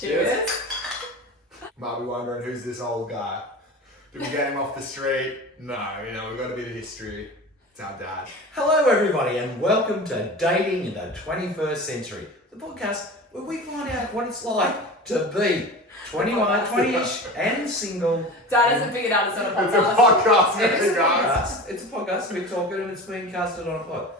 Cheers. Might be wondering who's this old guy. Did we get him off the street? No, we've got a bit of history. It's our dad. Hello everybody and welcome to Dating in the 21st Century, the podcast where we find out what it's like to be 21, 20-ish and single. Dad hasn't figured out it's not a podcast. It's a podcast, It is a guys. podcast. It's a podcast, we're talking and it's being casted on a pod.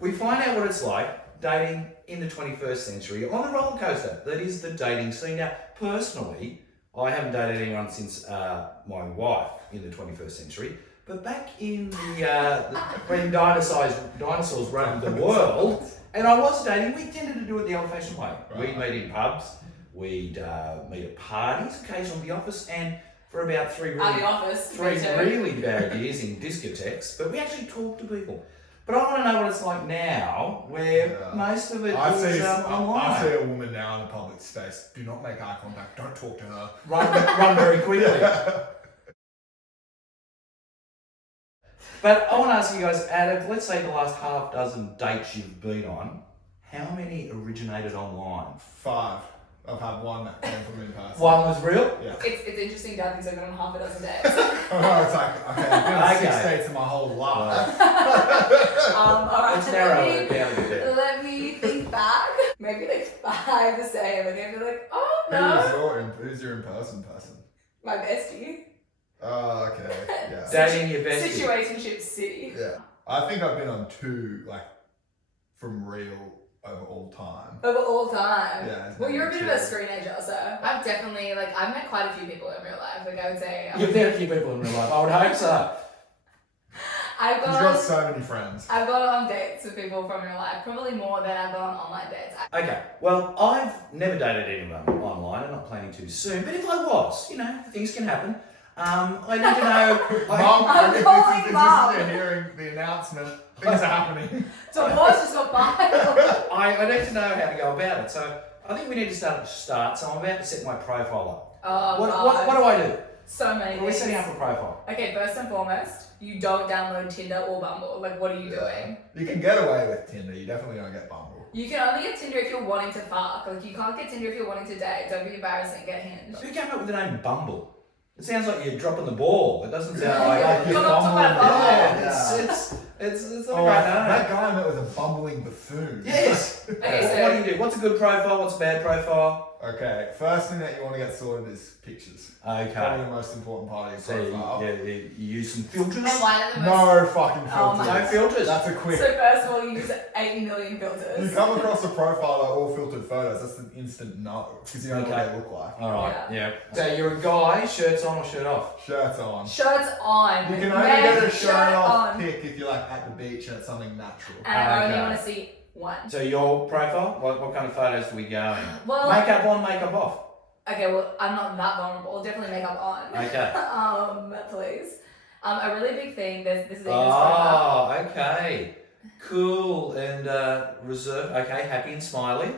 We find out what it's like dating in the 21st century on the roller coaster that is the dating scene. Now, personally, I haven't dated anyone since my wife in the 21st century. But back in when dinosaurs roamed the world, and I was dating, we tended to do it the old-fashioned way. Right. We'd meet in pubs, we'd meet at parties, occasionally the office, and for about three really bad years in discotheques. But we actually talked to people. But I want to know what it's like now, where most of it is online. I see a woman now in a public space. Do not make eye contact. Don't talk to her. Run very quickly. But I want to ask you guys, out of, let's say, the last half dozen dates you've been on, how many originated online? 5. I've had one that came from in person. One was real? Yeah. It's interesting, Dad thinks I've been on half a dozen dates. It's like, okay, I've been on 6 dates in my whole life. Alright, Let's narrow it down a bit. let me think back. Maybe like 5 the same, and then be like, oh no. Who's your in-person person? My bestie. Oh, okay. Yeah. Dating your bestie. Situationship city. Yeah. I think I've been on 2, like, from real over all time. Over all time. Yeah. Well, you're a bit of a screenager, so I've definitely, I've met quite a few people in real life. I would say. You've met a few people in real life, I would hope so. I've You've got so many friends. I've gone on dates with people from real life, probably more than I've gone on online dates. Okay, well, I've never dated anyone online. I'm not planning to soon, but if I was, things can happen. I need to know. Mom, I'm calling Mom. You're hearing the announcement. Things are happening. Divorce just got filed. I need to know how to go about it. So I think we need to start at the start. So I'm about to set my profile up. Oh, What do I do? So many What are we things. setting up a profile? Okay, first and foremost, you don't download Tinder or Bumble. What are you doing? You can get away with Tinder. You definitely don't get Bumble. You can only get Tinder if you're wanting to fuck. You can't get Tinder if you're wanting to date. Don't be embarrassing. Get Hinge. Who came up with the name Bumble? It sounds like you're dropping the ball. It doesn't sound Like like you're Come on, talk about fumbling. Bumble. It's not a Oh, great that name. guy that was a bumbling buffoon. Yes. Okay, so- What do you do? What's a good profile? What's a bad profile? Okay, first thing that you want to get sorted is pictures. Okay. Probably the most important part of So your profile. you use some filters. And why are the most... No fucking Oh my- filters. No filters. That's a quick. So first of all, you use 8 million You filters. come across a profile that are all filtered photos. That's an instant no, because you don't know what Okay. they look like. All right. Yeah. So you're a guy, shirts on or shirt off? Shirts on. Shirts on. You can only Men, get a shirt off on. pic if you're like at the beach and it's something natural. And I only Okay. want to see one. So your profile, what kind of photos do we go in? Well, Makeup on, makeup off. okay, well, I'm not that vulnerable. Definitely makeup on. Okay. Please. A really big thing. This is Amy's Oh, okay. Cool and reserved. Okay, happy and smiley.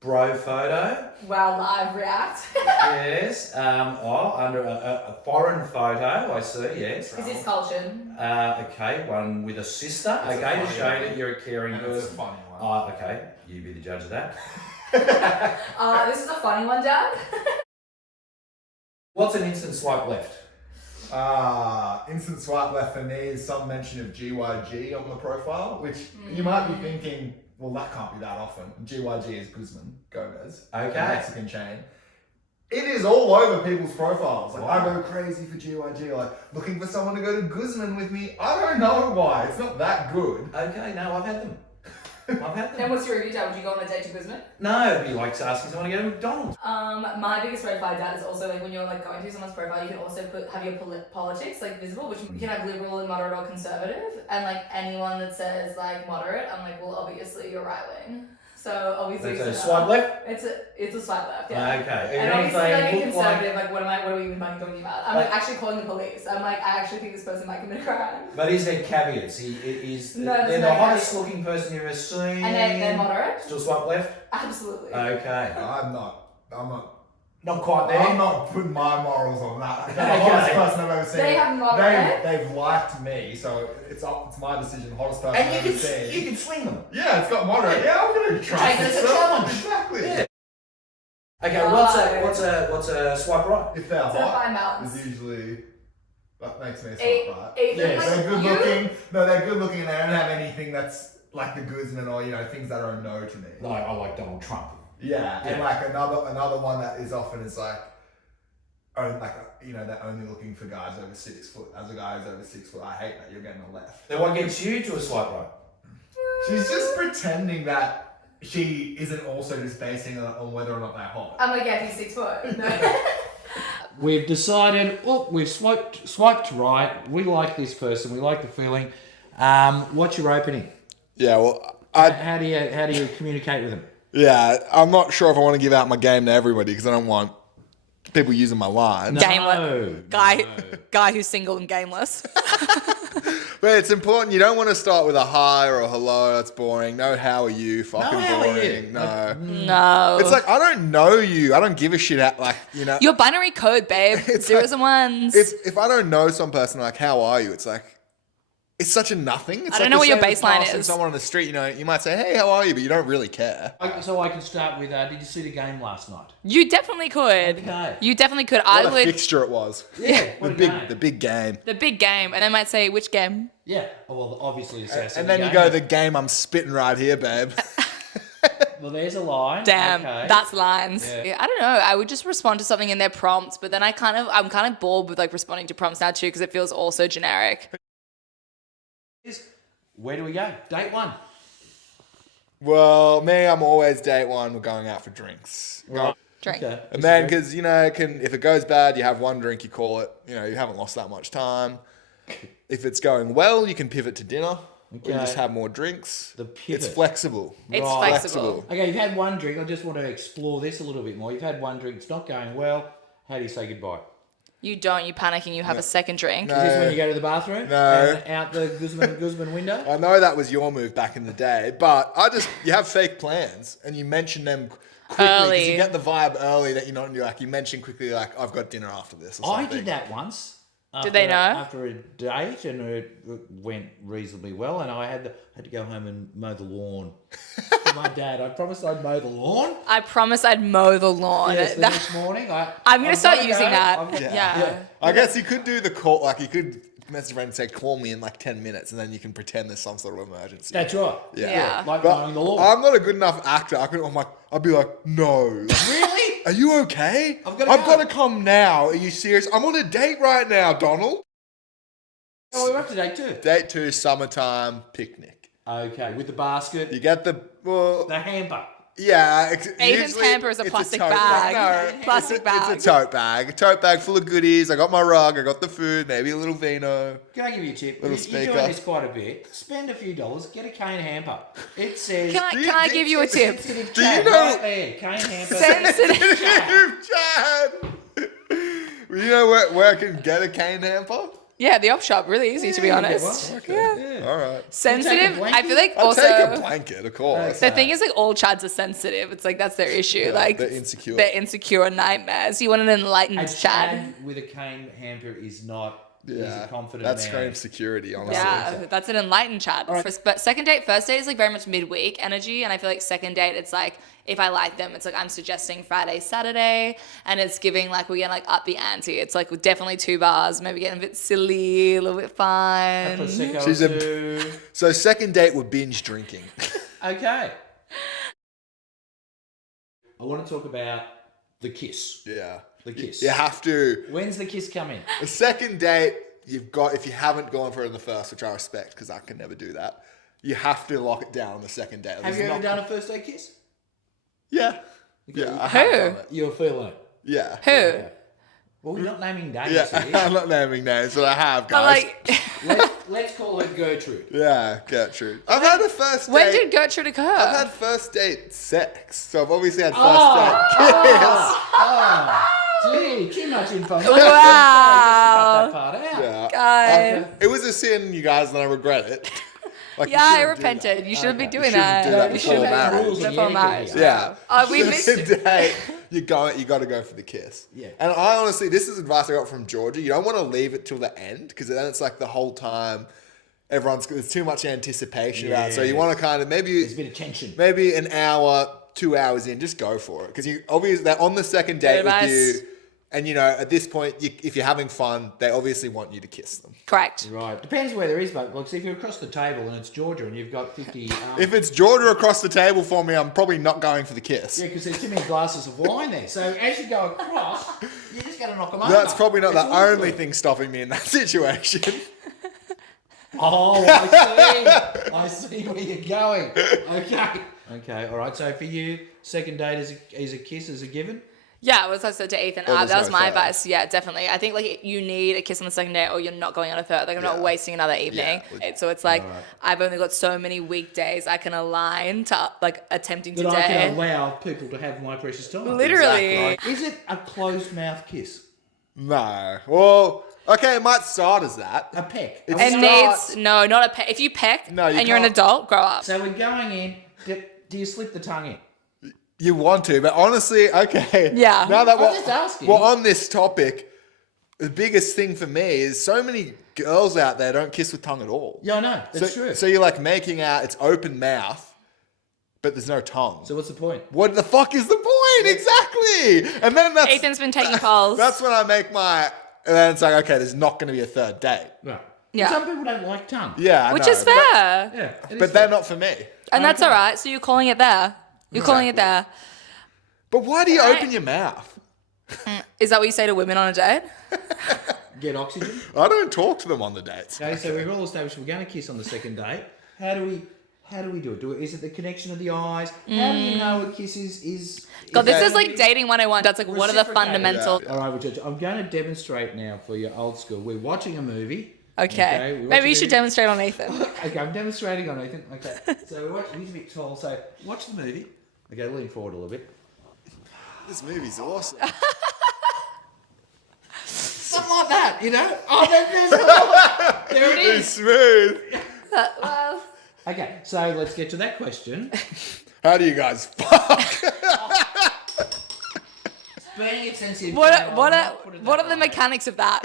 Bro photo. Wow, live react. Yes. Under a foreign photo. I see. Yes. Is this cultured? Okay. One with a sister. That's a Okay, to funny show one. that you're a caring And it's a person. funny one. Okay. You be the judge of that. This is a funny one, Dad. What's an instant swipe left? Instant swipe left for me is some mention of GYG on the profile, which you might be thinking, well, that can't be that often. GYG is Guzman Gomez, Okay. the Mexican chain. It is all over people's profiles. Like, Wow. I go crazy for GYG, like looking for someone to go to Guzman with me. I don't know why. It's not that good. Okay. No, I've had them. I've had Then them. what's your review, Dad? Would you go on a date to Guzman? No, it'd be like asking someone to go to McDonald's. My biggest red flag, Dad, is also when you're going through someone's profile, you can also have your politics visible, which you can have liberal and moderate or conservative, and anyone that says moderate, I'm well, obviously you're right wing. So obviously So swipe left. It's a swipe left, yeah. Okay. And Even if obviously, they a look like. conservative, what are we even talking about? I'm actually calling the police. I'm I actually think this person might commit a crime. But is there caveats? No, They're there's the no hottest caveats. looking person you've ever seen. And they're moderate? Still swipe left? Absolutely. Okay. I'm not. Not quite there. I'm not putting my morals on that. The Okay. hottest person I've ever seen. They have moderate. They've liked me, so it's my decision. Hottest person I've And ever seen. you can swing them. Yeah, it's got moderate. Yeah, I'm gonna try Take it as a challenge. Exactly. Yeah. Okay, No. what's a swipe right? If they're So hot, by mountains. is usually that makes me a E- swipe right. Even Yes. like They're good you- looking. No, they're good looking, and they don't have anything that's like the Guzman or things that are a no to me. Like I like Donald Trump. Yeah, and Yeah. like another one that is often is like, they're only looking for guys over 6 foot. As a guy who's over 6 foot, I hate that you're getting a left. Then what gets you to a swipe right? She's just pretending that she isn't also just basing it on whether or not they're hot. I'm like, yeah, if he's 6 foot. No. We've decided, we've swiped right. We like this person. We like the feeling. What's your opening? Yeah, well, How do you communicate with them? I'm not sure if I want to give out my game to everybody because I don't want people using my lines. No. Guy who's single and gameless. But it's important. You don't want to start with a hi or a hello. That's boring. No, how are you? Fucking how are boring. you? No. No. It's like I don't know you. I don't give a shit. Your binary code, babe. It's Zeros like- and ones. It's if I don't know some person, like how are you? It's like it's such a nothing. It's I don't like know the what your same as baseline passing is. Someone on the street, you might say, "Hey, how are you?" But you don't really care. So I can start with, did you see the game last night? You definitely could. Okay. You definitely could. What I a would. fixture it was. Yeah. What a game. The big game. The big game, and they might say which game. Yeah. Oh, well, obviously it's And then you go, the game I'm spitting right here, babe. Well, there's a line. Damn, Okay. that's lines. Yeah. Yeah, I don't know. I would just respond to something in their prompts, but then I'm kind of bored with like responding to prompts now too because it feels all so generic. Where do we go? Date one. Well, me, I'm always date one. We're going out for drinks. Right. Drink. Okay. And then, because if it goes bad, you have one drink, you call it. You haven't lost that much time. If it's going well, you can pivot to dinner. Or you Okay. just have more drinks. The pivot. It's flexible. It's Right. flexible. Okay, you've had one drink. I just want to explore this a little bit more. You've had one drink. It's not going well. How do you say goodbye? You don't. You panic and you have a second drink. Is this when you go to the bathroom? No. And out the Guzman window? I know that was your move back in the day, but you have fake plans and you mention them quickly because Early. you get the vibe early that you mention quickly like I've got dinner after this. Or I something. did that once. Did they know? After a date, and it went reasonably well, and I had to go home and mow the lawn. For my dad, I promised I'd mow the lawn. I promise I'd mow the lawn. Yes, the That- next morning. I'm gonna I've start gotta using go. that. I've got- Yeah. I guess you could do the call, like you could message a friend and say, call me in like 10 minutes and then you can pretend there's some sort of emergency. That's right. Yeah. Like But mowing the lawn. I'm not a good enough actor. I'd be like, no. Really? Are you okay? I've gotta I've go. got to come now. Are you serious? I'm on a date right now, Donald. Oh, we're up to date too. Date 2, summertime picnic. Okay, with the basket, You get the hamper. yeah. Ethan's usually hamper is a it's plastic tote bag. No, Plastic bag. It's a tote bag. A tote bag full of goodies. I got my rug. I got the food. Maybe a little vino. Can I give you a tip? Little You're speaker. doing this quite a bit. Spend a few dollars, get a cane hamper. It says. Can I give you a tip? Sensitive Do you Chad know- right there. Cane hamper. Sensitive. Chad. You know where I can get a cane hamper? Yeah, the op shop, really easy to be Yeah, you get honest. one. Okay. Yeah. All right. Sensitive. You take a I feel like I'll also take a blanket, of course. the thing is like all chads are sensitive. It's like that's their issue. Yeah, like they're insecure. They're insecure nightmares. You want an enlightened A chad. Chad with a cane hamper is not. He's Yeah, a confident that man. screams security, honestly. Yeah, that's an enlightened chat. But second date, first date is like very much midweek energy, and I feel like second date, it's like if I like them, it's like I'm suggesting Friday, Saturday, and it's giving like we're gonna like up the ante. It's like definitely 2 bars, maybe getting a bit silly, a little bit A fun. Prosecco She's or a- two. So second date would binge drinking. Okay. I want to talk about the kiss. Yeah. The kiss. You have to. When's the kiss coming? The second date, if you haven't gone for it in the first, which I respect because I can never do that, you have to lock it down on the second date. Have you ever done a first date kiss? Yeah. Okay. Yeah. I Who? have done it. You're feeling it. Yeah. Who? Well, we're not naming names Yeah. here. I'm not naming names, but I have, But guys. like, Let's call it Gertrude. Yeah, Gertrude. I've had a first date. when did Gertrude occur? I've had first date sex, so I've obviously had first Oh, gee, too much info. Wow. Cut that part out. date. Yeah. Guys. It was a sin, you guys, and I regret it. Like, you Yeah, I shouldn't do repented. that. You shouldn't be Okay. doing You shouldn't that. do that You before shouldn't marriage. Rules in before the marriage. etiquette, Yeah. We missed Second it. date, you got to go for the kiss. Yeah. And I honestly, this is advice I got from Georgia. You don't want to leave it till the end because then it's like the whole time there's too much anticipation about it. So you Yeah. want to kind of There's a bit of tension. maybe an hour 2 hours in, just go for it. Because you obviously they're on the second date Good with advice. you. And, you know, at this point, if you're having fun, they obviously want you to kiss them. Correct. Right. Depends where there is, but look, see, if you're across the table and it's Georgia and you've got 50... If it's Georgia across the table for me, I'm probably not going for the kiss. yeah, because there's too many glasses of wine there. So as you go across, you just got to knock them over. That's probably not It's the awkward. only thing stopping me in that situation. Oh, I see where you're going. Okay, all right. So for you, second date is a kiss as a given? Yeah, as I said to Ethan, Or there's that was no my third. advice. Yeah, definitely. I think like you need a kiss on the second date, or you're not going on a third. Like I'm not Yeah. wasting another evening. Yeah. So it's like Alright. I've only got so many weekdays I can align to like attempting to That I can date. allow people to have my precious time. Literally. Exactly. Is it a closed mouth kiss? No. Well, okay, it might start as that. A peck? It's- It starts- needs no, not a peck. If you peck No, you and you're an can't. adult, grow up. So we're going in. Do you slip the tongue in? You want to, but honestly, okay. Yeah. Now that I'm just asking. we're on this topic, the biggest thing for me is so many girls out there don't kiss with tongue at all. Yeah, I know. That's so, true. So you're like making out, it's open mouth, but there's no tongue. So what's the point? What the fuck is the point? Exactly. And then that's Ethan's been taking polls. that's when I make my. And then it's like, okay, there's not going to be a third date. Right. Yeah. Some people don't like tongue. Yeah, I Which know, is fair. Yeah. it is But fair. they're not for me. And that's Okay. all right. So you're calling it there. You're calling it there. But why do you Right. open your mouth? Is that what you say to women on a date? Get oxygen. I don't talk to them on the dates. Okay, so we've all established we're going to kiss on the second date. How do we do it? Is it the connection of the eyes? How do you know a kiss is God, this Okay. is like dating 101. That's like what are the Reciprocated. fundamentals? Yeah. All right, well, Judge, I'm going to demonstrate now for you old school. We're watching a movie. Okay. we're Maybe watching you a should movie. demonstrate on Ethan. Okay, I'm demonstrating on Ethan. Okay, so we're watching. He's a bit tall, so watch the movie. Okay, lean forward a little bit. This movie's awesome. Something like that, you know? Oh, there it It's is. smooth. Well, Okay, so let's get to that question. How do you guys fuck? Being insensitive. what I'll what not are put it what that are the way. mechanics of that?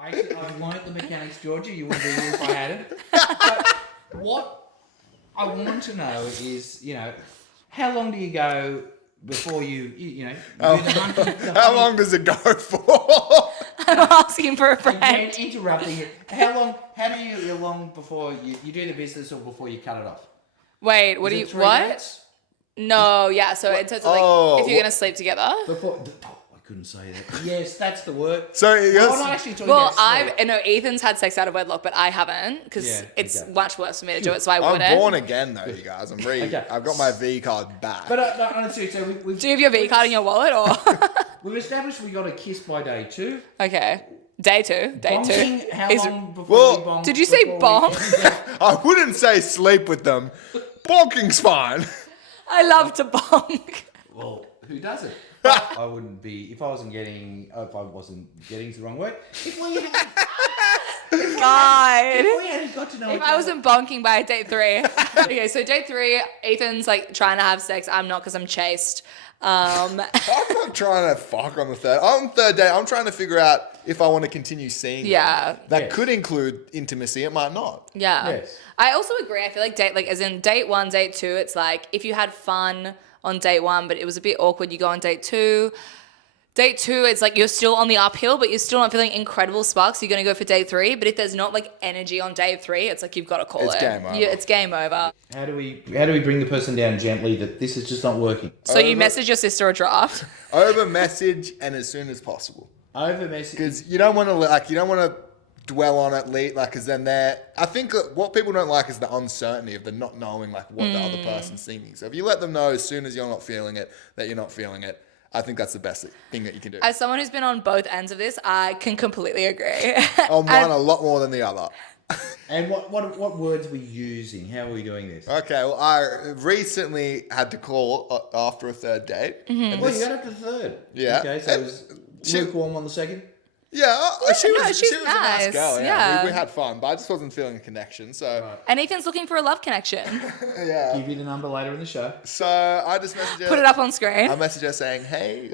I've learnt the mechanics, Georgia. You wouldn't be here if I hadn't. But what I want to know is, you know, how long do you go before you do the monkey? How long does it go for? I'm asking for a Again, friend. interrupting you. How long before you do the business or before you cut it off? Wait, what Is do it you 3 what? dates? No, yeah. So in terms of like Oh, if you're gonna sleep together. Before. Oh, I couldn't say that. Yes, that's the word. So Well, yes, I'm not actually talking Well, about sleep. Ethan's had sex out of wedlock, but I haven't because Yeah, it's okay. much worse for me to do it, so I I'm wouldn't. born again though, you guys. I'm Okay. I've got my V card back. But no, honestly, so we've Do you have your V card in your wallet or? we've established we got a kiss by day 2. Okay, day two. Bonking, how Is- long before Well, we bonk? Did you say before we- bonk? I wouldn't say sleep with them. Bonking's fine. I love to bonk. Well, who does it? I wouldn't be if I wasn't getting is the wrong word. If we God. hadn't got to know If each I other- wasn't bonking by date 3. Okay, so date 3, Ethan's like trying to have sex. I'm not because I'm chased. I'm not trying to fuck on the third. On third date, I'm trying to figure out if I want to continue seeing them. Yeah. That Yes. could include intimacy. It might not. Yeah. Yes. I also agree. I feel like as in date 1, date 2, it's like if you had fun on date 1, but it was a bit awkward, you go on date 2. Date 2, it's like you're still on the uphill, but you're still not feeling incredible sparks. You're going to go for date 3. But if there's not like energy on date 3, it's like you've got to call It's it. game over. Yeah, it's game over. How do we bring the person down gently that this is just not working? So you Over. message your sister a draft. Over message and as soon as possible. Over message. Because you don't want to dwell on it late, because then I think what people don't like is the uncertainty of the not knowing what the other person's thinking. So if you let them know as soon as you're not feeling it that you're not feeling it, I think that's the best thing that you can do. As someone who's been on both ends of this, I can completely agree. On one a lot more than the other. And what words are we using? How are we doing this? Okay, well, I recently had to call after a third date. And Well, this- you got up to third. Yeah. Okay, so it was She- lukewarm on the second. Yeah, she no, was she's a nice nice, girl. yeah. We had fun, but I just wasn't feeling a connection. So And Ethan's looking for a love connection. yeah. Give you the number later in the show. So I just messaged her. Put it up on screen. I messaged her saying, "Hey,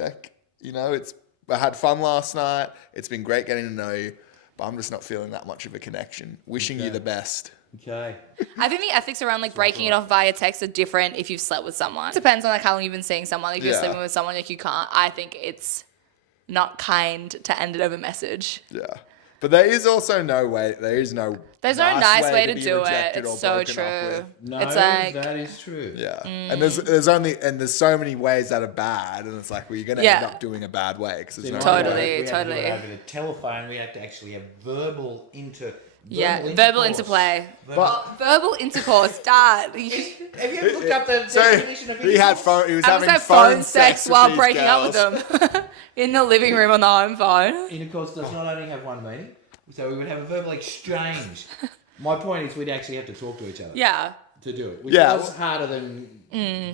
I had fun last night. It's been great getting to know you, but I'm just not feeling that much of a connection. Wishing you Okay. the best." Okay. I think the ethics around like breaking it off via text are different if you've slept with someone. It depends on like how long you've been seeing someone. Like if you're Yeah. sleeping with someone, like you can't. I think it's not kind to end it over message. Yeah. But there is also no way. There's no nice way to be do it. rejected or It's so broken up true. with. No, It's like that is true. Yeah. And there's so many ways that are bad, and it's like, well, you're gonna end up doing a bad way because there's no Totally. We had to do it over the telephone. We had to actually have verbal verbal interplay. Verbal intercourse. Dad. Have you ever looked up the So definition of he had intercourse? phone. He was I was having having phone sex with while these breaking girls. up with them in the living room on the home phone. Intercourse does not only have one meaning, so we would have a verbal exchange. My point is, we'd actually have to talk to each other Yeah. to do it, which Yeah. was harder than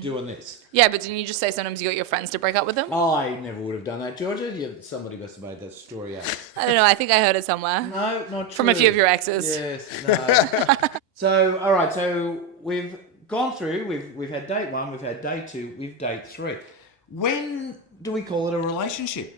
doing this. Yeah, but didn't you just say sometimes you got your friends to break up with them? I never would have done that, Georgia. Somebody must have made that story up. I don't know. I think I heard it somewhere. No, not true. From a few of your exes. Yes, no. So, all right. So we've gone through. We've had date 1. We've had date 2. We've date 3. When do we call it a relationship?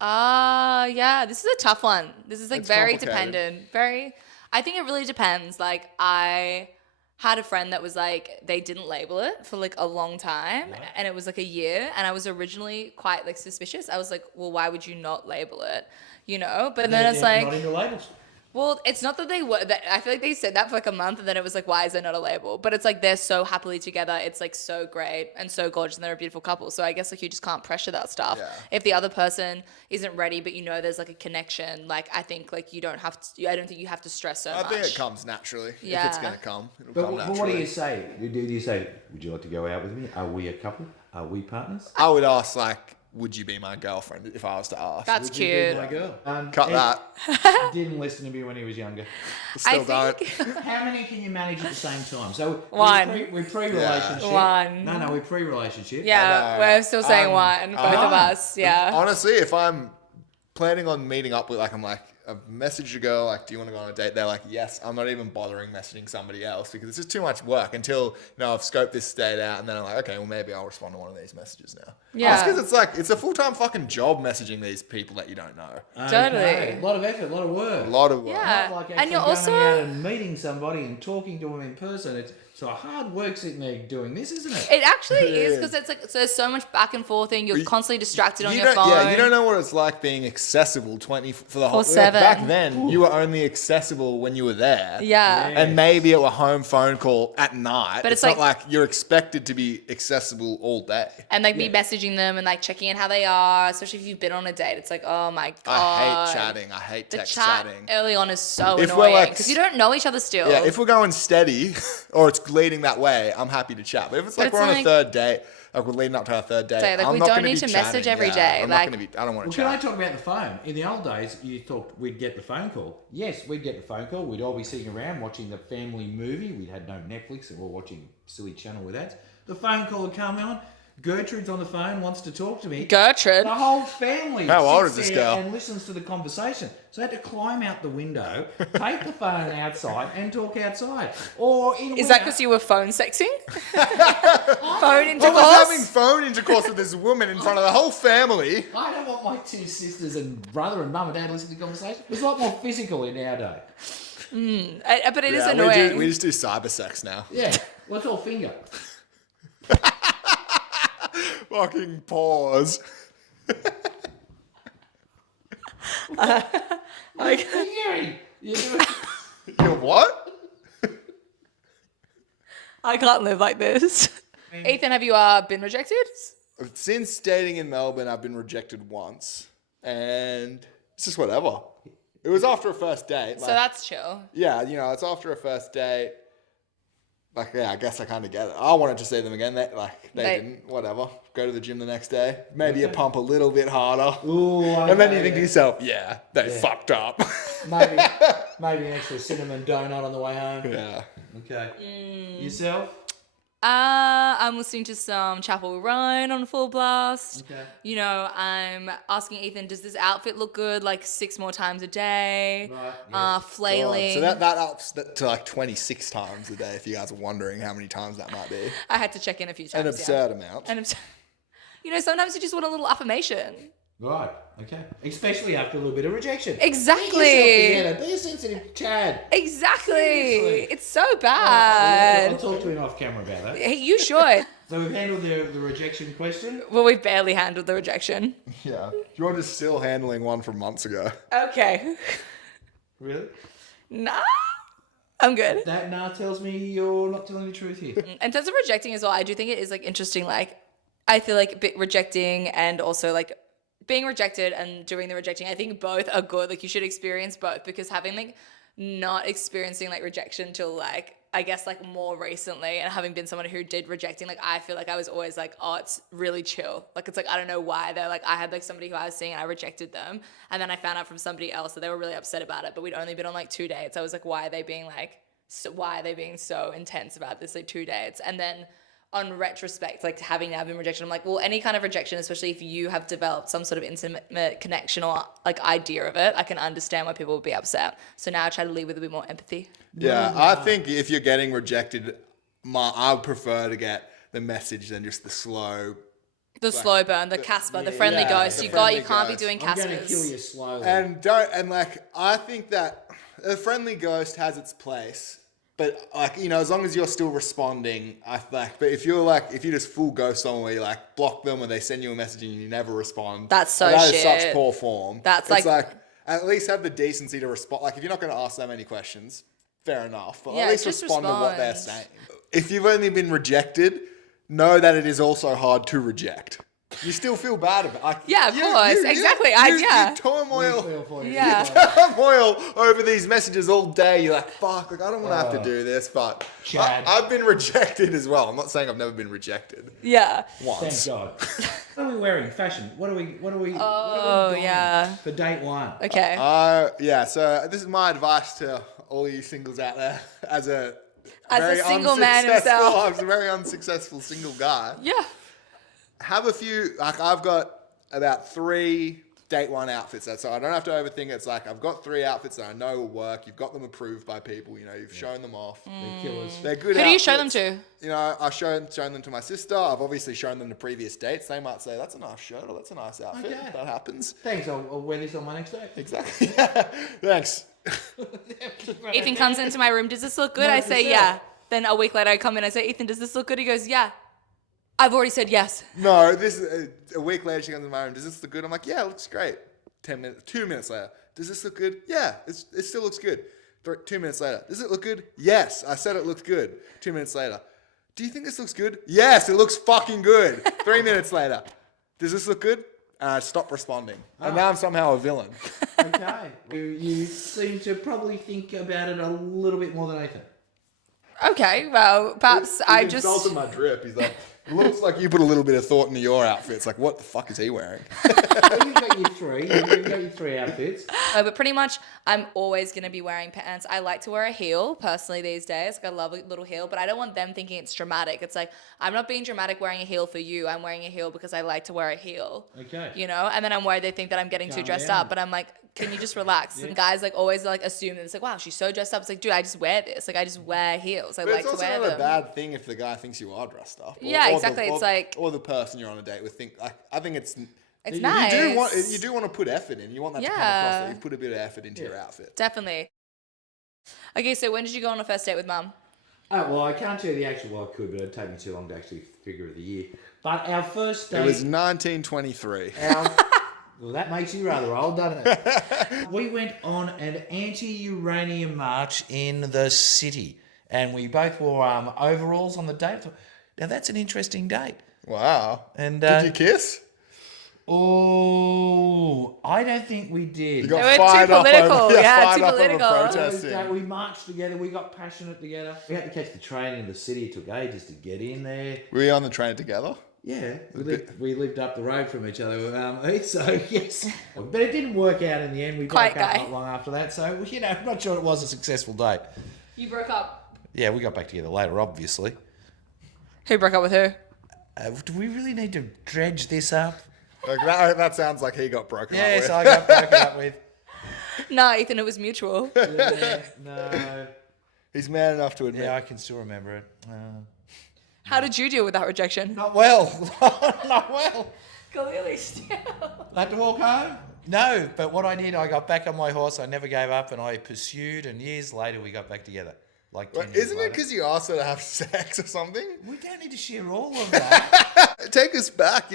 Yeah, this is a tough one. This is like It's very complicated. dependent. I think it really depends. Like I had a friend that was like, they didn't label it for like a long time and it was like a year. And I was originally quite like suspicious. I was like, well, why would you not label it? You know? But then it's They're like, not into labels. well, it's not that they were. That I feel like they said that for like a month, and then it was like, why is there not a label? But it's like they're so happily together. It's like so great and so gorgeous, and they're a beautiful couple. So I guess like you just can't pressure that stuff. Yeah. If the other person isn't ready, but you know there's like a connection, like I think like you don't have to. I don't think you have to stress so I much. think it comes naturally. If Yeah. it's gonna come, it'll But come what naturally. do you say? Do you say, would you like to go out with me? Are we a couple? Are we partners? I would ask like, would you be my girlfriend if I was to ask? That's Would you be cute. my girl? Cut Ed that. Didn't listen to me when he was younger. Still I don't. think How many can you manage at the same time? So One. We're pre-relationship. One. No, we're pre-relationship. yeah, know. we're still saying one, both of us. Yeah. Honestly, if I'm planning on meeting up with, like, I've messaged a girl, like, do you want to go on a date? They're like, yes. I'm not even bothering messaging somebody else because it's just too much work until, I've scoped this date out and then I'm like, okay, well, maybe I'll respond to one of these messages now. Yeah. Just because it's like, it's a full-time fucking job messaging these people that you don't know. Totally. A lot of effort, a lot of work. A lot of work. Yeah. Not like And actually you're going also- out and meeting somebody and talking to them in person. It's so hard work sitting there doing this, isn't it? It actually It is is. because it's like so there's so much back and forth and you're You- constantly distracted on You your don't, phone. yeah, you don't know what it's like being accessible 20 for the whole. 24/7. Back then, you were only accessible when you were there. Yeah. And maybe at a home phone call at night. But it's it's not like you're expected to be accessible all day. And like me messaging them and like checking in how they are, especially if you've been on a date. It's like, oh my god. I hate chatting. I hate The text chat chatting. early on is so If we're, annoying like, because you don't know each other still. Yeah, if we're going steady or it's leading that way, I'm happy to chat. But if it's But like it's we're on a like- third date, like we're leading up to our third date, Like, I'm we not don't gonna need be to message chatting. every Yeah, day, I'm like- not gonna be. I don't want Well, to can I chat. talk about the phone? In the old days, you thought we'd get the phone call. Yes, we'd get the phone call. We'd all be sitting around watching the family movie. We'd had no Netflix, and we're watching silly channel with ads. The phone call would come on. Gertrude's on the phone, wants to talk to me. Gertrude. The whole family How old sits is this there girl? and listens to the conversation. So I had to climb out the window, take the phone outside, and talk outside. Or in Is that winter- because you were phone sexing? phone I intercourse? was having phone intercourse with this woman in front of the whole family. I don't want my two sisters and brother and mum and dad listening to the conversation. It was a lot more physical in our day. But it is Yeah, annoying. we just do cyber sex now. Yeah, well, it's all finger. Fucking pause. Like, Fingering. You do it. You're what? I can't live like this. Ethan, have you been rejected? Since dating in Melbourne, I've been rejected once, and it's just whatever. It was after a first date. So that's chill. Yeah, it's after a first date. Like, yeah, I guess I kind of get it. I wanted to see them again. They didn't. Whatever. Go to the gym the next day. Maybe you pump a little bit harder. Ooh, And then you think to yourself, yeah, they fucked up. maybe an extra cinnamon donut on the way home. Yeah. Okay. Yourself? I'm listening to some Chapel Roan on full blast. Okay. I'm asking Ethan, does this outfit look good? Like 6 more times a day. Right, yes. Flailing. So that ups that to like 26 times a day, if you guys are wondering how many times that might be. I had to check in a few times. An absurd amount. Sometimes you just want a little affirmation. Right. Okay. Especially after a little bit of rejection. Exactly. Get yourself together. Be a sensitive Chad. Exactly. Seriously. It's so I'll bad. talk to him off camera about that. Hey, you should. So we've handled the rejection question. Well, we barely handled the rejection. Yeah. You're just still handling one from months ago. Okay. Really? Nah. I'm good. That tells me you're not telling the truth here. In terms of rejecting as well, I do think it is like interesting. Like, I feel like rejecting and also like being rejected and doing the rejecting, I think both are good. Like, you should experience both, because having like not experiencing like rejection till like, I guess like more recently, and having been someone who did rejecting, like I feel like I was always like, oh, it's really chill. Like, it's like, I don't know why. They're like, I had like somebody who I was seeing and I rejected them. And then I found out from somebody else that they were really upset about it, but we'd only been on like 2 dates. I was like, why are they being so intense about this, like 2 dates? And then on retrospect, like having now been rejected, I'm like, well, any kind of rejection, especially if you have developed some sort of intimate connection or like idea of it, I can understand why people would be upset. So now I try to lead with a bit more empathy. Yeah, I think if you're getting rejected, I would prefer to get the message than just the slow. The slow burn, the Casper, the friendly ghost. the You friendly can't be ghost. doing I'm going to Caspers. kill you slowly. I think that a friendly ghost has its place, but like, you know, as long as you're still responding, but if you just full ghost someone where you like block them or they send you a message and you never respond, That's so that is shit. such poor form. That's it's like at least have the decency to respond. Like, if you're not going to ask them any questions, fair enough, but Yeah, at least just respond to what they're respond. saying. If you've only been rejected, know that it is also hard to reject. You still feel bad about it. Like, Yeah, of course. Exactly. You turmoil. Yeah. Turmoil over these messages all day. You're like, fuck, like, I don't want to have to do this, but Chad. I've been rejected as well. I'm not saying I've never been rejected Yeah. once. Thank God. What are we wearing? Fashion. What are we Oh, doing yeah. for date one? Okay. So this is my advice to all you singles out there as a single man himself. I was a very unsuccessful single guy. Yeah. Have a few, like, I've got about 3 date one outfits. So I don't have to overthink it. It's like, I've got 3 outfits that I know will work. You've got them approved by people. You know, you've shown them off. They're killers. They're good Who do you show them outfits. to? You know, I've shown them to my sister. I've obviously shown them to previous dates. They might say, that's a nice shirt or that's a nice outfit. Okay. That happens. Thanks. I'll wear this on my next date. Exactly. Thanks. Ethan comes into my room, does this look good? I say, 100%. yeah. Then a week later I come in, I say, Ethan, does this look good? He goes, yeah. I've already said yes. No, a week later she comes in my room. Does this look good? I'm like, yeah, it looks great. 2 minutes later, does this look good? Yeah, it still looks good. 2 minutes later, does it look good? Yes, I said it looked good. 2 minutes later, do you think this looks good? Yes, it looks fucking good. 3 minutes later, does this look good? And I stopped responding. And now I'm somehow a villain. Okay. You seem to probably think about it a little bit more than Ethan. Okay, well, perhaps I just... insulted my drip. He's like, looks like you put a little bit of thought into your outfit. It's like, what the fuck is he wearing? Well, you've got your 3. You've got your 3 outfits. But pretty much, I'm always going to be wearing pants. I like to wear a heel, personally, these days. Like, I love a little heel, but I don't want them thinking it's dramatic. It's like, I'm not being dramatic wearing a heel for you. I'm wearing a heel because I like to wear a heel. Okay. You know? And then I'm worried they think that I'm getting too Calm dressed down. up. But I'm like, can you just relax? And guys, like, always, like, assume that it's like, wow, she's so dressed up. It's like, dude, I just wear this. Like, I just wear heels. I But like it's to also wear not them. a bad thing if the guy thinks you are dressed up. Yeah, exactly. It's like... Or the person you're on a date with think, like, I think it's... It's nice. You do want to put effort in. You want that to come across that you've put a bit of effort into your outfit. Definitely. Okay, so when did you go on a first date with Mum? Oh, well, I can't tell you the actual, well, I could, but it'd take me too long to actually figure of the year. But our first date... It was 1923. Well, that makes you rather old, doesn't it? We went on an anti-uranium march in the city, and we both wore overalls on the date. Now, that's an interesting date. Wow. And Did you kiss? Oh, I don't think we did. You got They were fired too up political. over, Yeah, fired too up over political. protesting. We marched together. We got passionate together. We had to catch the train in the city. It took ages to get in there. Were you on the train together? Yeah, we lived up the road from each other. So yes, but it didn't work out in the end. We Quiet broke up guy. not long after that. So you know, I'm not sure it was a successful date. You broke up. Yeah, we got back together later, obviously. Who broke up with who? Do we really need to dredge this up? Like that sounds like he got broken up with. Yes, I got broken up with. No, Ethan, it was mutual. Yeah, no. He's man enough to admit. Yeah, I can still remember it. How did you deal with that rejection? Not well. Not well. Clearly still. Had to walk home? No, but what I did, I got back on my horse. I never gave up, and I pursued. And years later, we got back together. Like 10 Well, years isn't it later. because you asked her to have sex or something? We don't need to share all of that. Take us back.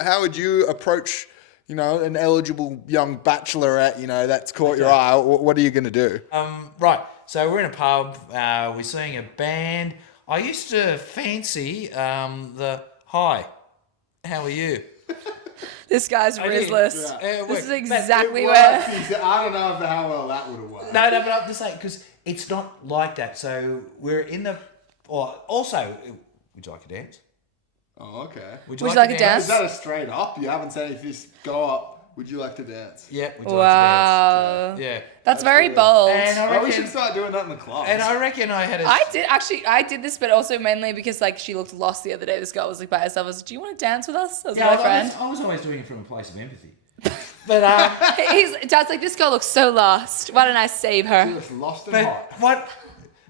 How would you approach, an eligible young bachelorette, that's caught your eye? What are you going to do? Right. So we're in a pub. We're seeing a band. I used to fancy the hi. How are you? This guy's did. Rizless. Yeah. This is But exactly It where. works. I don't know how well that would have worked. No, but I'm just saying, because it's not like that. So we're in the... Also, would you like a dance? Oh, okay. Would you like a dance? Is that a straight up? You haven't said if you go up, would you like to dance? Yeah, would you Wow. like to dance? Yeah. That's very good. bold. And I Oh, we reckon, should start doing that in the club. and I reckon I had a... I did this, but also mainly because like she looked lost the other day. This girl was like by herself. I was like, "Do you want to dance with us?" I was Yeah, with my friend. I was always doing it from a place of empathy. But Dad's like, "This girl looks so lost. Why don't I save her?" Just lost and but hot. what?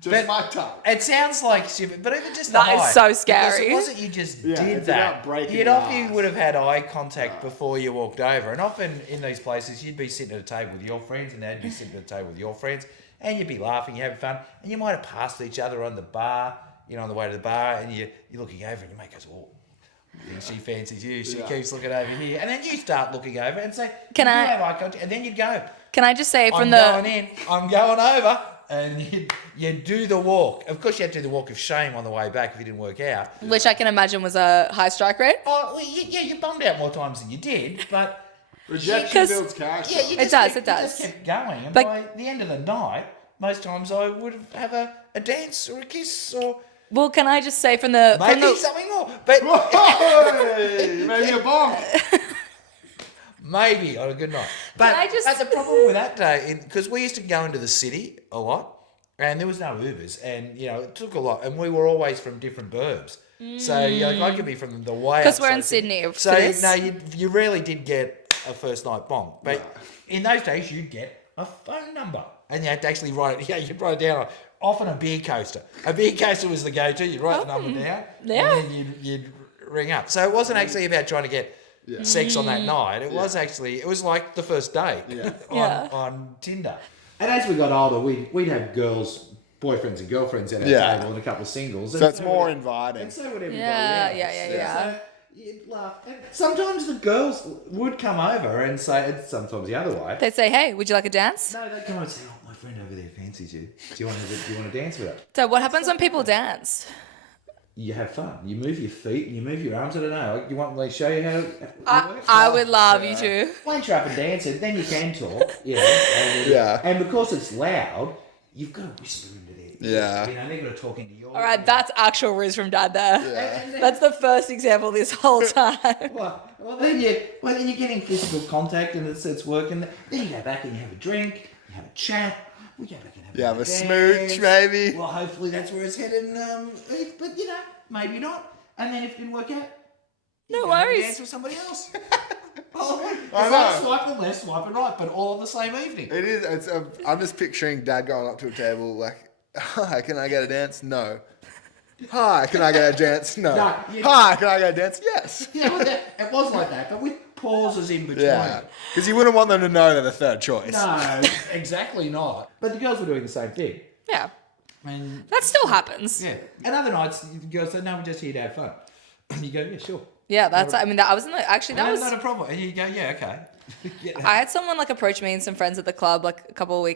Just but- my tongue. It sounds like stupid, but even just the That is hi, so because scary. it wasn't you just Yeah, did it's that. about breaking You'd the often ice. would have had eye contact before you walked over, and often in these places you'd be sitting at a table with your friends, and they'd be sitting at a table with your friends, and you'd be laughing, you're having fun, and you might have passed each other on the bar, on the way to the bar, and you're looking over, and your mate goes, "Oh, I think she fancies you." She Yeah. keeps looking over here, and then you start looking over and say, Can "You I- have eye contact?" And then you'd go, Can I just say from "I'm the going in, I'm going over." And you do the walk. Of course, you had to do the walk of shame on the way back if it didn't work out. which I can imagine was a high strike rate. Oh, well, yeah, you bummed out more times than you did, but Rejection 'Cause- builds character. yeah, you It just does, kept, it does. You just kept going, and Like- by the end of the night, most times I would have a dance or a kiss or Well, can I just say from the maybe something more, but Hey, maybe a bomb. maybe on a good night. But, I just- but the problem with that day, because we used to go into the city a lot, and there was no Ubers, and it took a lot, and we were always from different burbs. So I could be from the way Because we're outside in Sydney. So for this. no, you rarely did get a first night bonk, but in those days you'd get a phone number, and you had to actually write it. Yeah, you'd write it down. Often a beer coaster. A beer coaster was the go-to. You'd write the number down, yeah. and then you'd ring up. So it wasn't actually about trying to get sex on that night. It was actually, it was like the first date Yeah. on Tinder. And as we got older, we'd have boyfriends and girlfriends at our Yeah. table and a couple of singles. So and it's more would- inviting. And so would everybody Yeah, else. yeah. So you'd laugh. And sometimes the girls would come over and say, and sometimes the other way. They'd say, "Hey, would you like a dance?" No, they'd come over and say, "Oh, my friend over there fancies you. Do you want to dance with her?" So what happens when people dance? You have fun. You move your feet and you move your arms. I don't know. You want me to show you how it works? I would love you to. Once you're up and dancing, then you can talk. Yeah. And because it's loud, you've got to whisper into their ear. Yeah. They've got to talk into your All right, ear. that's actual Riz from Dad there. Yeah. That's the first example this whole time. Well, then you're getting physical contact and it's working. Then you go back and you have a drink, you have a chat. We go back and have You have a dance. smooch, maybe. Well, hopefully that's where it's headed. But maybe not. And then if it didn't work out, No you go have a worries. dance with somebody else. Oh, it's I like know. swiping left, swiping right, but all on the same evening. It is. I'm just picturing Dad going up to a table like, "Hi, can I get a dance? No. Hi, can I get a dance? No. No, you- Hi, can I get a dance? Yes." Yeah, well, it was like that, but with pauses in between. Yeah. Because you wouldn't want them to know they're the third choice. No, exactly not. But the girls were doing the same thing. Yeah, And that still happens. yeah, and other nights the girls said, "No, we're just here to have fun." And you go, "Yeah, sure." Yeah, that's. I mean, that I was in the actually that No, was. not a problem. And you go, "Yeah, okay." Yeah. I had someone like approach me and some friends at the club like a couple of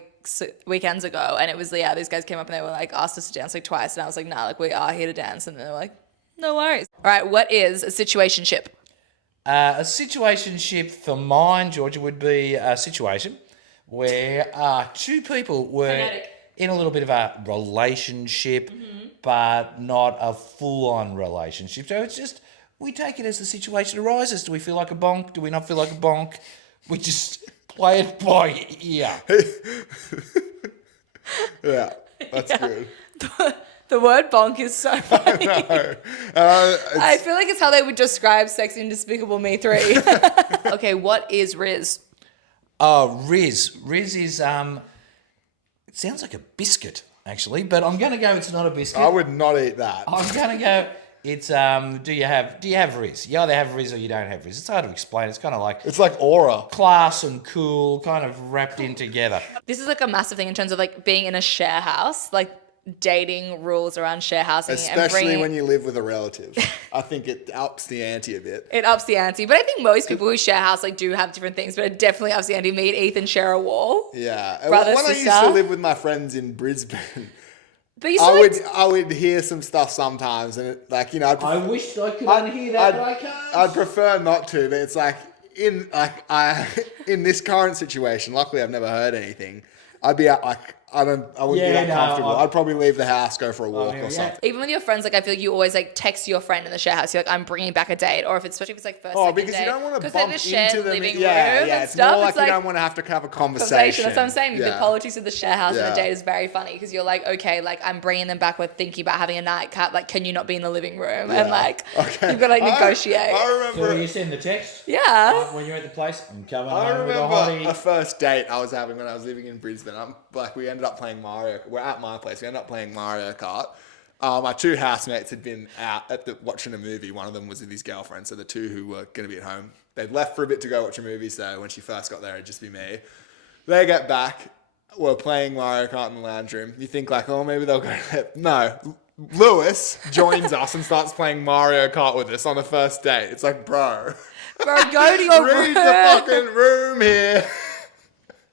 weekends ago, and it was these guys came up and they were like asked us to dance like twice, and I was like, "Nah, like we are here to dance," and they were like, "No worries." All right, what is a situationship? A situationship for mine, Georgia, would be a situation where two people were Kinetic. in a little bit of a relationship, but not a full-on relationship. So it's just, we take it as the situation arises. Do we feel like a bonk? Do we not feel like a bonk? We just play it by ear. Yeah. That's good. The word bonk is so funny. No. I feel like it's how they would describe Sex in Despicable Me 3. Okay, what is Riz? Oh, Riz. Riz is, it sounds like a biscuit, actually, but I'm going to go it's not a biscuit. I would not eat that. I'm going to go, It's do you have Riz? You either have Riz or you don't have Riz. It's hard to explain. It's kind of like It's like aura. class and cool, kind of wrapped in together. This is like a massive thing in terms of like being in a share house, like dating rules around share housing, and Especially bringing, when you live with a relative. I think it ups the ante a bit. it ups the ante. But I think most people who share house like do have different things, but it definitely ups the ante. Me and Ethan share a wall. Yeah. Brother, when I used sister. to live with my friends in Brisbane, But you still I would hear some stuff sometimes, and it, like, you know, I wish I could unhear that, but I can't. I'd prefer not to, but it's like in this current situation. Luckily, I've never heard anything. I'd be out like. I wouldn't be that comfortable. I'd probably leave the house, go for a walk or something. even with your friends, like I feel like you always like text your friend in the share house. You're like, I'm bringing back a date, or if it's especially if it's like first. Oh, because date, you don't want to 'cause they have bump a shared into them. living Yeah, room yeah. and It's stuff. more like It's you don't want to have to have a conversation. That's what I'm saying. Yeah. The politics of the share house and Yeah. a date is very funny because you're like, okay, like I'm bringing them back. We're thinking about having a nightcap. Like, can you not be in the living room? And like, Okay. you've got to like negotiate. I So remember. you send the text Yeah. when you're at the place. I'm coming I home with a remember hottie. a first date I was having when I was living in Brisbane. We ended up playing Mario. We're at my place. We ended up playing Mario Kart. My two housemates had been out watching a movie. One of them was with his girlfriend, so the two who were going to be at home, they'd left for a bit to go watch a movie. So when she first got there, it'd just be me. They get back. We're playing Mario Kart in the lounge room. You think like, oh, maybe they'll go there. No. Lewis joins us and starts playing Mario Kart with us on the first date. It's like, bro, Bro, go to your room. read the fucking room here.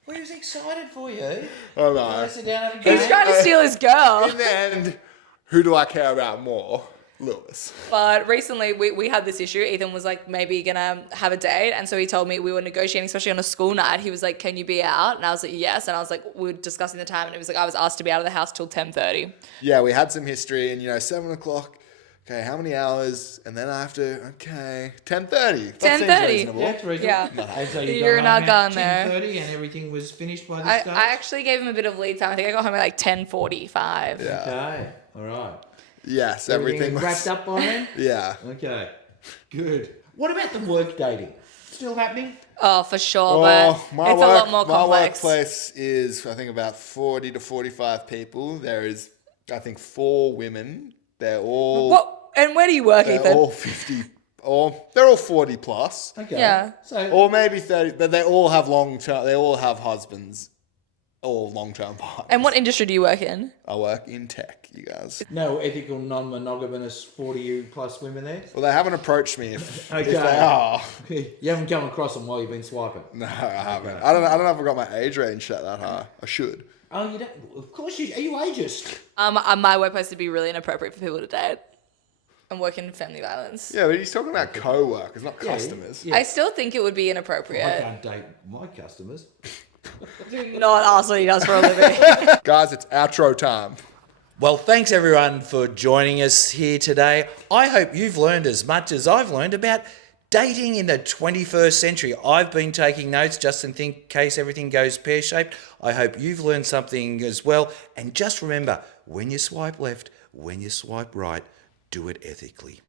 Well, he was excited for you. Oh no. Sit down and have a He's game. trying to steal his girl. In the end, who do I care about more? Lewis. But recently we had this issue. Ethan was like maybe gonna have a date, and so he told me we were negotiating, especially on a school night. He was like, "Can you be out?" And I was like, "Yes." And I was like, we were discussing the time, and it was like I was asked to be out of the house till 10:30. Yeah, we had some history, and 7:00. Okay, how many hours? And then I have to. Okay, 10:30. That seems 10:30. reasonable. Yeah, it's reasonable. Yeah. And so You're got not home at going there. 10:30 and everything was finished by this I stage? actually gave him a bit of lead time. I think I got home at like 10:45. Yeah. Okay, all right. Yes, everything was wrapped up by then? Yeah. Okay, good. What about the work dating? Still happening? Oh, for sure, but it's a lot more My complex. workplace is, I think, about 40 to 45 people. There is, I think, 4 women. They're all. What? And where do you work, They're Ethan? all 50. They're all 40 plus. Okay. Yeah. So, Or maybe 30, but they all have long-term. They all have husbands, or long-term partners. And what industry do you work in? I work in tech, you guys. no ethical, non-monogamous 40 plus women there? Well, they haven't approached me. If Okay. they are, You haven't come across them while you've been swiping? no, I haven't. I don't know if I got my age range set that high. I should. Oh, you don't? Of course you... Are you ageist? My workplace would be really inappropriate for people to date. I'm working in family violence. Yeah, but he's talking about co-workers, not customers. Yeah. I still think it would be I inappropriate. can't date my customers. Not ask what he does for a living. Guys, it's outro time. Well, thanks everyone for joining us here today. I hope you've learned as much as I've learned about dating in the 21st century. I've been taking notes just in case everything goes pear-shaped. I hope you've learned something as well. And just remember, when you swipe left, when you swipe right, do it ethically.